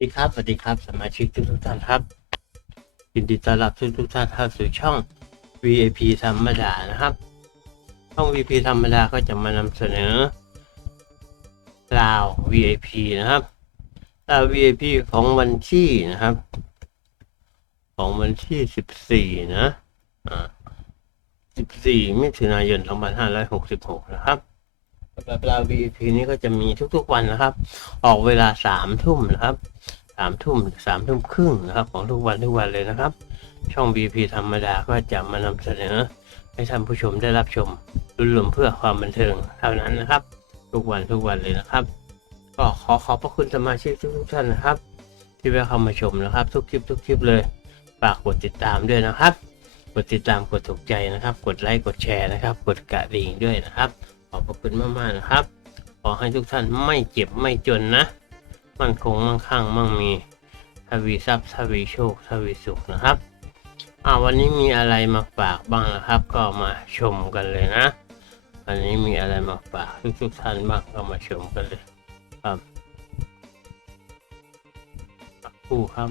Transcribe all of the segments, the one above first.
สวัสดีครับสวัสดีครับสมาชิกทุกทุกท่านครับยินดีต้อนรับทุกทุกท่านเข้าสู่ช่อง VIP ธรรมดานะครับ ช่อง VIP ธรรมดาก็จะมานำเสนอราว VIP นะครับราว VIP ของวันที่นะครับ ของวันที่ 14 นะอ่า14 มิถุนายน 2566 นะครับ สำหรับรา VIP นี้ก็จะมีทุกๆวันนะครับ ออกเวลาสามทุ่มนะครับสามทุ่มสามทุ่มครึ่งนะครับ ของทุกวันทุกวันเลยนะครับ ช่อง BP ธรรมดาก็จะมานำเสนอ ให้ท่านผู้ชมได้รับชมรุนรวมเพื่อความบันเทิงเท่านั้นนะครับ ทุกวันทุกวันเลยนะครับ ก็ขอขอบพระคุณสมาชิกทุกๆท่านนะครับ ที่แวะเข้ามาชมนะครับ ทุกคลิปทุกคลิปเลยฝากกดติดตามด้วยนะครับ กดติดตามกดถูกใจนะครับ กดไลค์กดแชร์นะครับ กดกระดิ่งด้วยนะครับ ขอบพระคุณมากๆนะครับ ขอให้ทุกท่านไม่เจ็บไม่จนนะ มั่นคงมั่งคั่งมั่งมีทวีทรัพย์ทวีโชคทวีสุขนะครับอ่าวันนี้มีอะไรมาฝากบ้างนะครับ ก็มาชมกันเลยนะ วันนี้มีอะไรมาฝากทุกทุกๆท่านบ้างก็มาชมกันเลยครับคู่ครับ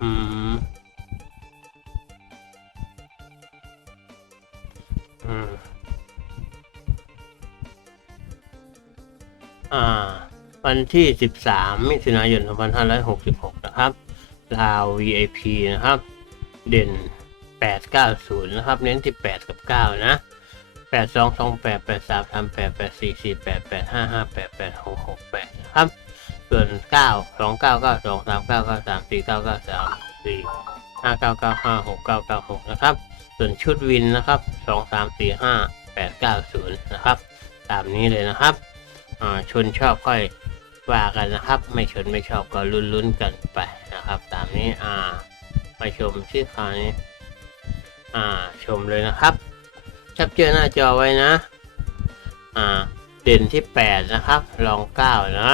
อืม อ่าวันที่ 13 มิถุนายน 2566 นะครับลาว VIP นะครับ เด่น 890 นะครับ เน้นที่ 8 กับ 9 นะ 8228 83 38 84 48 85 58 86 68 นะครับ ส่วน 9 2992 3993 4993 4 5995 6996 นะครับ ส่วนชุดวินนะครับ 2 3 4 5 8 9 0 นะครับ ตามนี้เลยนะครับ ชนชอบค่อยว่ากันนะครับ ไม่ชนไม่ชอบก็ลุ้นๆกันไปนะครับ ตามนี้อ่ามาชมที่คราวนี้อ่าชมเลยนะครับชับเจอหน้าจอไว้นะ อ่า เด่นที่ 8 นะครับรอง 9 นะ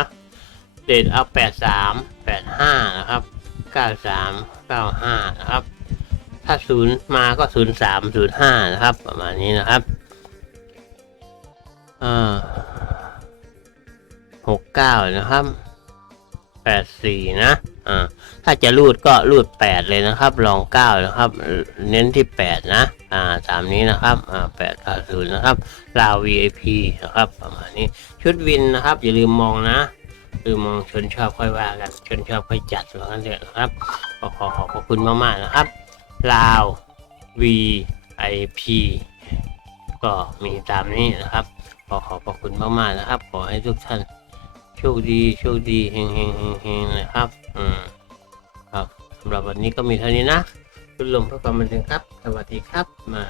เด่นเอา 83 85 นะครับ 93 95 นะครับ ถ้าศูนย์มาก็ศูนย์สามศูนย์ห้านะครับ ประมาณนี้นะครับ อ่า หกเก้านะครับแปดสี่นะ อ่า ถ้าจะรูดก็รูดแปดเลยนะครับ ลองเก้านะครับ เน้นที่แปดนะ อ่า ตามนี้นะครับ อ่าแปดศูนย์นะครับ ลาว VIP นะครับ ประมาณนี้ ชุดวินนะครับ อย่าลืมมองนะคือมองชนชอบค่อยว่ากัน ชนชอบค่อยจัดว่ากันเถอะนะครับก็ขอขอบพระคุณมากๆนะครับ ลาว VIP ก็มีตามนี้นะครับ ขอขอบพระคุณมากๆนะครับ ขอให้ทุกท่าน โชคดีโชคดีเฮงเฮงเฮงเฮงนะครับ อืมครับสำหรับวันนี้ก็มีเท่านี้นะคุณลมเพื่อความบันเทิงครับ สวัสดีครับมา